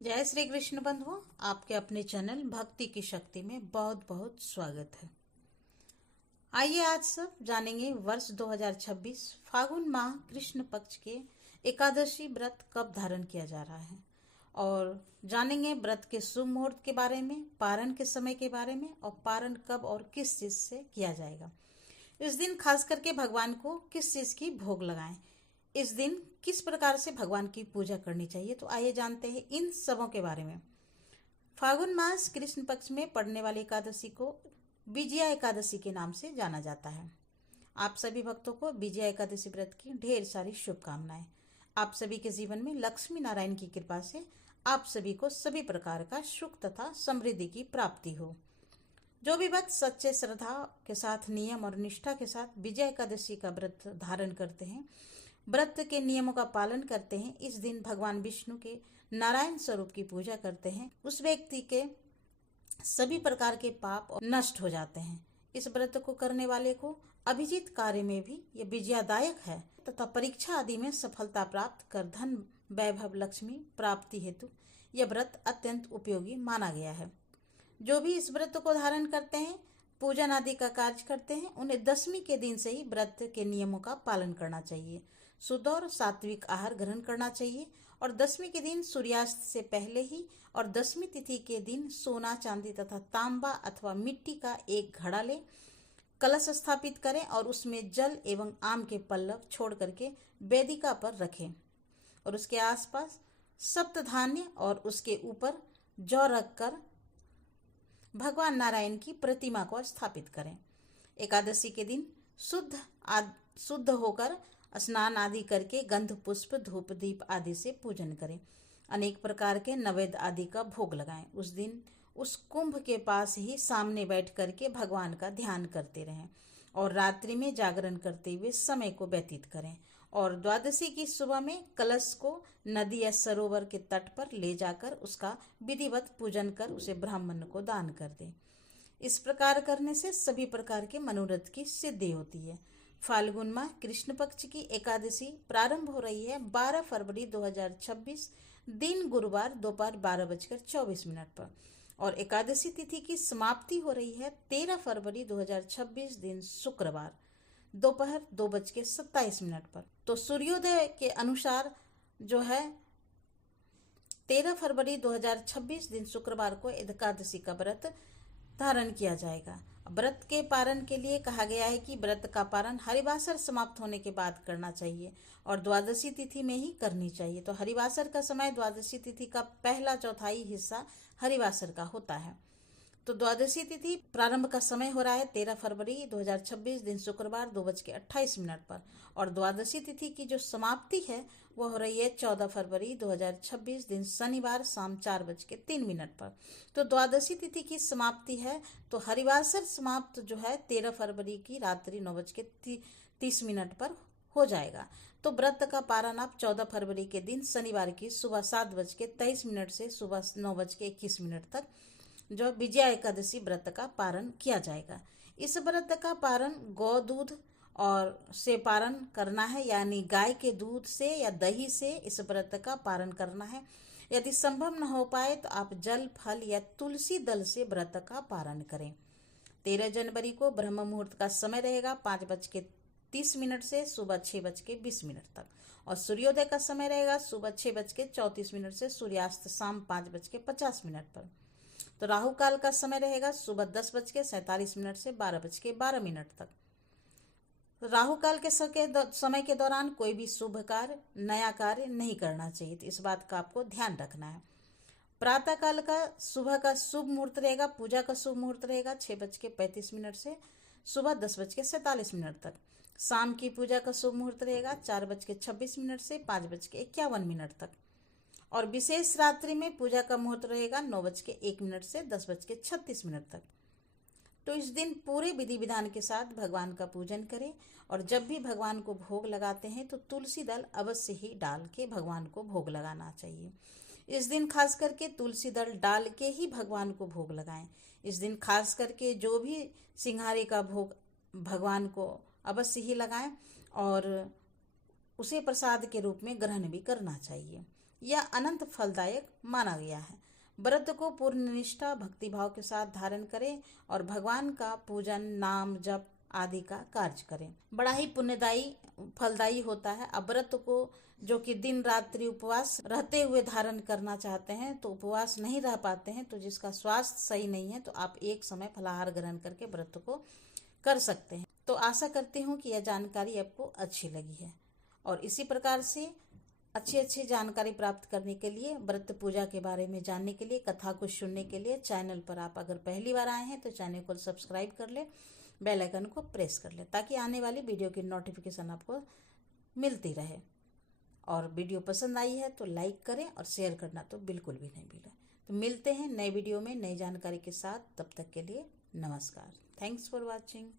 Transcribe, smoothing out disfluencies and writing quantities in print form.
जय श्री कृष्ण बंधुओं, आपके अपने चैनल भक्ति की शक्ति में बहुत बहुत स्वागत है। आइए आज सब जानेंगे वर्ष 2026 फागुन माह कृष्ण पक्ष के एकादशी व्रत कब धारण किया जा रहा है और जानेंगे व्रत के शुभ मुहूर्त के बारे में, पारण के समय के बारे में और पारण कब और किस चीज से किया जाएगा। इस दिन खास करके भगवान को किस चीज की भोग लगाएं, इस दिन किस प्रकार से भगवान की पूजा करनी चाहिए। तो आइए जानते हैं इन सबों के बारे में। फागुन मास कृष्ण पक्ष में पड़ने वाली एकादशी को विजया एकादशी के नाम से जाना जाता है। आप सभी भक्तों को विजया एकादशी व्रत की ढेर सारी शुभकामनाएं। आप सभी के जीवन में लक्ष्मी नारायण की कृपा से आप सभी को सभी प्रकार का सुख तथा समृद्धि की प्राप्ति हो। जो भी भक्त सच्चे श्रद्धा के साथ, नियम और निष्ठा के साथ विजय एकादशी का व्रत धारण करते हैं, व्रत के नियमों का पालन करते हैं, इस दिन भगवान विष्णु के नारायण स्वरूप की पूजा करते हैं, उस व्यक्ति के सभी प्रकार के पाप नष्ट हो जाते हैं। इस व्रत को करने वाले को अभिजीत कार्य में भी ये विजयादायक है तथा परीक्षा आदि में सफलता प्राप्त कर धन वैभव लक्ष्मी प्राप्ति हेतु यह व्रत अत्यंत उपयोगी माना गया है। जो भी इस व्रत को धारण करते हैं, पूजन आदि का कार्य करते हैं, उन्हें दशमी के दिन से ही व्रत के नियमों का पालन करना चाहिए। शुद्ध और सात्विक आहार ग्रहण करना चाहिए और दशमी के दिन सूर्यास्त से पहले ही और दशमी तिथि के दिन सोना, चांदी तथा तांबा अथवा मिट्टी का एक घड़ा ले कलश स्थापित करें और उसमें जल एवं आम के पल्लव छोड़ करके वेदिका पर रखें और उसके आसपास सप्त धान्य और उसके ऊपर जौ रखकर भगवान नारायण की प्रतिमा को स्थापित करें। एकादशी के दिन शुद्ध होकर स्नान आदि करके गंध पुष्प धूप दीप आदि से पूजन करें। अनेक प्रकार के नैवेद्य आदि का भोग लगाएं। उस दिन उस कुंभ के पास ही सामने बैठ करके भगवान का ध्यान करते रहें और रात्रि में जागरण करते हुए समय को व्यतीत करें और द्वादशी की सुबह में कलश को नदी या सरोवर के तट पर ले जाकर उसका विधिवत पूजन कर उसे ब्राह्मण को दान कर दें। इस प्रकार करने से सभी प्रकार के मनोरथ की सिद्धि होती है। फाल्गुन माह कृष्ण पक्ष की एकादशी प्रारंभ हो रही है 12 फरवरी 2026 दिन गुरुवार दोपहर 12:24 पर और एकादशी तिथि की समाप्ति हो रही है 13 फरवरी 2026 दिन शुक्रवार दोपहर 2:27 पर। तो सूर्योदय के अनुसार जो है 13 फरवरी 2026 दिन शुक्रवार को एकादशी का व्रत धारण किया जाएगा। व्रत के पारण के लिए कहा गया है कि व्रत का पारण हरिवासर समाप्त होने के बाद करना चाहिए और द्वादशी तिथि में ही करनी चाहिए। तो हरिवासर का समय द्वादशी तिथि का पहला चौथाई हिस्सा हरिवासर का होता है। तो द्वादशी तिथि प्रारंभ का समय हो रहा है 13 फरवरी 2026 दिन शुक्रवार 2:28 पर और द्वादशी तिथि की जो समाप्ति है वो हो रही है 14 फरवरी 2026 दिन शनिवार शाम 4:03 पर। तो द्वादशी तिथि की समाप्ति है तो हरिवासर समाप्त जो है 13 फरवरी की रात्रि 9:30 पर हो जाएगा। तो व्रत का पारण आप 14 फरवरी के दिन शनिवार की सुबह 7:23 से सुबह 9:21 तक जो विजया एकादशी व्रत का पारण किया जाएगा। इस व्रत का पारण गौ दूध और से पारण करना है, यानी गाय के दूध से या दही से इस व्रत का पारण करना है। यदि संभव न हो पाए तो आप जल, फल या तुलसी दल से व्रत का पारण करें। 13 जनवरी को ब्रह्म मुहूर्त का समय रहेगा 5:30 से सुबह 6:20 तक और सूर्योदय का समय रहेगा सुबह 6:34 से सूर्यास्त शाम 5:50 पर। तो राहु काल का समय रहेगा सुबह 10:47 से 12:12 तक। राहु काल के समय के दौरान कोई भी शुभ कार्य, नया कार्य नहीं करना चाहिए, तो इस बात का आपको ध्यान रखना है। प्रातः काल का सुबह का शुभ मुहूर्त रहेगा, पूजा का शुभ मुहूर्त रहेगा 6:35 से सुबह 10:47 तक। शाम की पूजा का शुभ मुहूर्त रहेगा 4:26 से 5:51 तक और विशेष रात्रि में पूजा का मुहूर्त रहेगा 9:01 से 10:36 तक। तो इस दिन पूरे विधि विधान के साथ भगवान का पूजन करें और जब भी भगवान को भोग लगाते हैं तो तुलसी दल अवश्य ही डाल के भगवान को भोग लगाना चाहिए। इस दिन खास करके तुलसी दल डाल के ही भगवान को भोग लगाएं। इस दिन खास करके जो भी सिंघारे का भोग भगवान को अवश्य ही लगाएं और उसे प्रसाद के रूप में ग्रहण भी करना चाहिए। यह अनंत फलदायक माना गया है। व्रत को पूर्ण निष्ठा भक्तिभाव के साथ धारण करें और भगवान का पूजन, नाम जप आदि का कार्य करें। बड़ा ही पुण्यदायी फलदायी होता है। अब व्रत को जो कि दिन रात्रि उपवास रहते हुए धारण करना चाहते हैं तो उपवास नहीं रह पाते हैं, तो जिसका स्वास्थ्य सही नहीं है तो आप एक समय फलाहार ग्रहण करके व्रत को कर सकते हैं। तो आशा करती हूँ कि यह जानकारी आपको अच्छी लगी है और इसी प्रकार से अच्छी जानकारी प्राप्त करने के लिए, व्रत पूजा के बारे में जानने के लिए, कथा को सुनने के लिए चैनल पर आप अगर पहली बार आए हैं तो चैनल को सब्सक्राइब कर ले, बेल आइकन को प्रेस कर ले ताकि आने वाली वीडियो की नोटिफिकेशन आपको मिलती रहे। और वीडियो पसंद आई है तो लाइक करें और शेयर करना तो बिल्कुल भी नहीं भूलें। तो मिलते हैं नए वीडियो में नई जानकारी के साथ। तब तक के लिए नमस्कार। Thanks for watching.